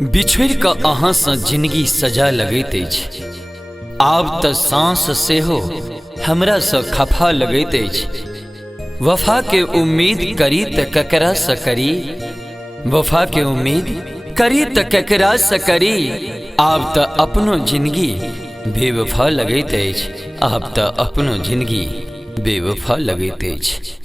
बिछड़ का अहाँ सँ जिंदगी सजा लगैत अछि। आब तऽ सांस सेहो हमरा सँ खफा लगैत अछि। वफा के उम्मीद करी तऽ ककरा सँ करी, वफा के उम्मीद करी तऽ ककरा सँ करी। आब तऽ अपनो जिंदगी बेवफा लगैत अछि। आब तऽ अपनो जिंदगी बेवफा लगैत अछि।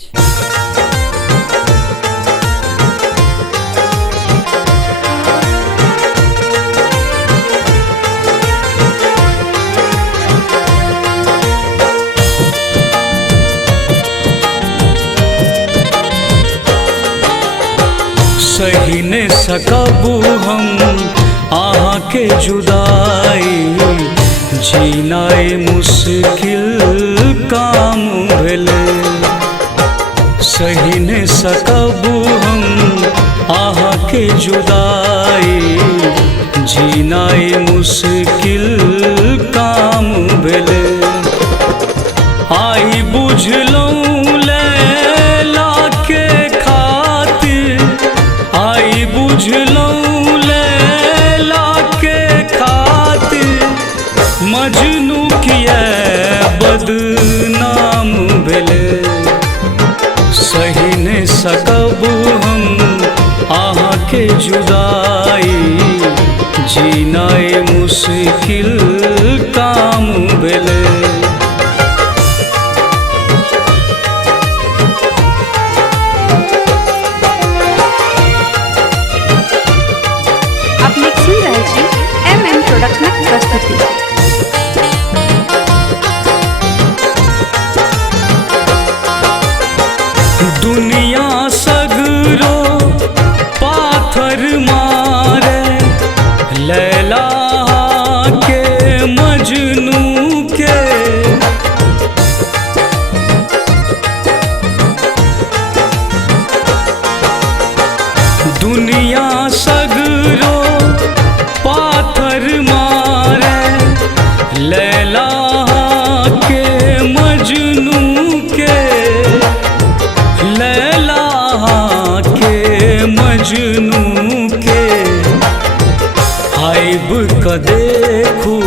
सही न सकबू हम अहाँ के जुदाई, जीनाए मुश्किल काम भेलै। सही न सकबू हम अहाँ के जुदाई, जीनाए मुश्किल काम भेलै। आई बुझलहुँ लैला के खातिर, आई बुझलहुँ लैला के खातिर, मजनू किया बदनाम भेलै। सही न सकबू हम अहाँ के जुदाई, जीनाए मुश्किल काम भेलै। प्रोडक्शन प्रस्तुति। दुनिया सगरो पाथर मारे, लैला के मजनू के। दुनिया सगरो पाथर मारे, लैला के मजनू के, लैला के मजनू के। आइब क देखू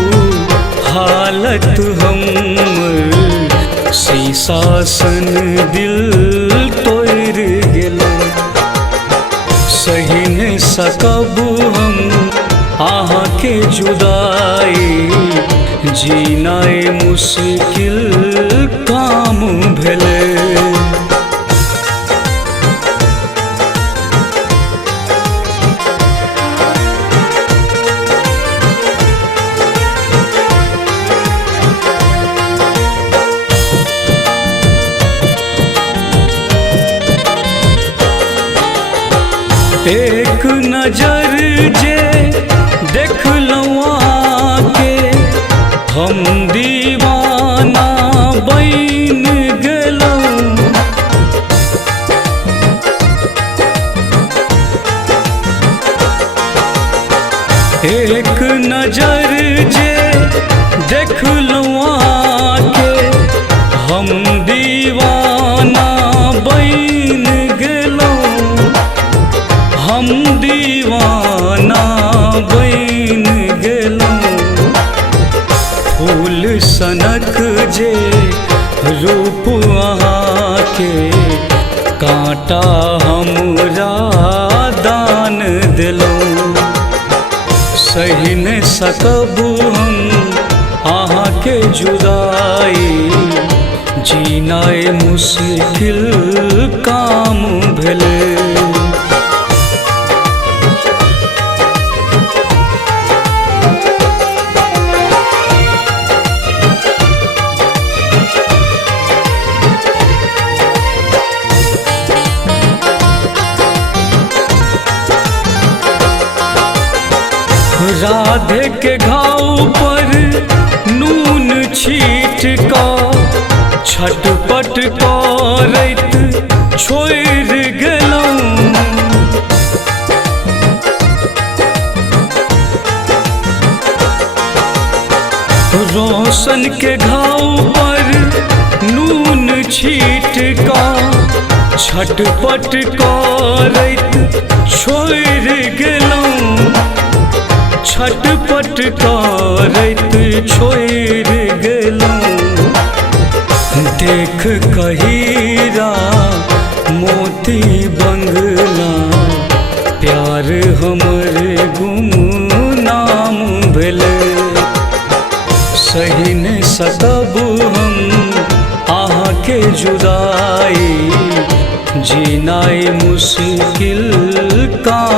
हालत हमर, शीशा सन दिल तोड़ गेलै। सही न सकबू हम अहाँ के जुदाई, जीनाए मुश्किल काम भेलै। एक नजर जे देखलहुँ आके, हम दीवाना बन गेलहुँ। एक नजर जे देखलहुँ आके, हम दीवाना बन गेलहुँ। हम दीवाना बन गेलहुँ। फूल सनक जे रूप अहाँ के, काँटा हमरा दान देलहुँ। सही न सकबू हम अहाँ के जुदाई, जीनाए मुश्किल काम भेलै। राधे के घाव पर नून छीट का, छटपट करैत छोड़ि गेलहुँ। रोशन के घाव पर नून छीट का, छटपट करैत छोड़ि गेलहुँ। छटपट करैत छोड़ि गेलहुँ। देख कहीरा मोती बंगला प्यार हमर गुमनाम भेलै। सही नहि सकब हम अहाँके जुदाई, जीनाइ मुश्किल काम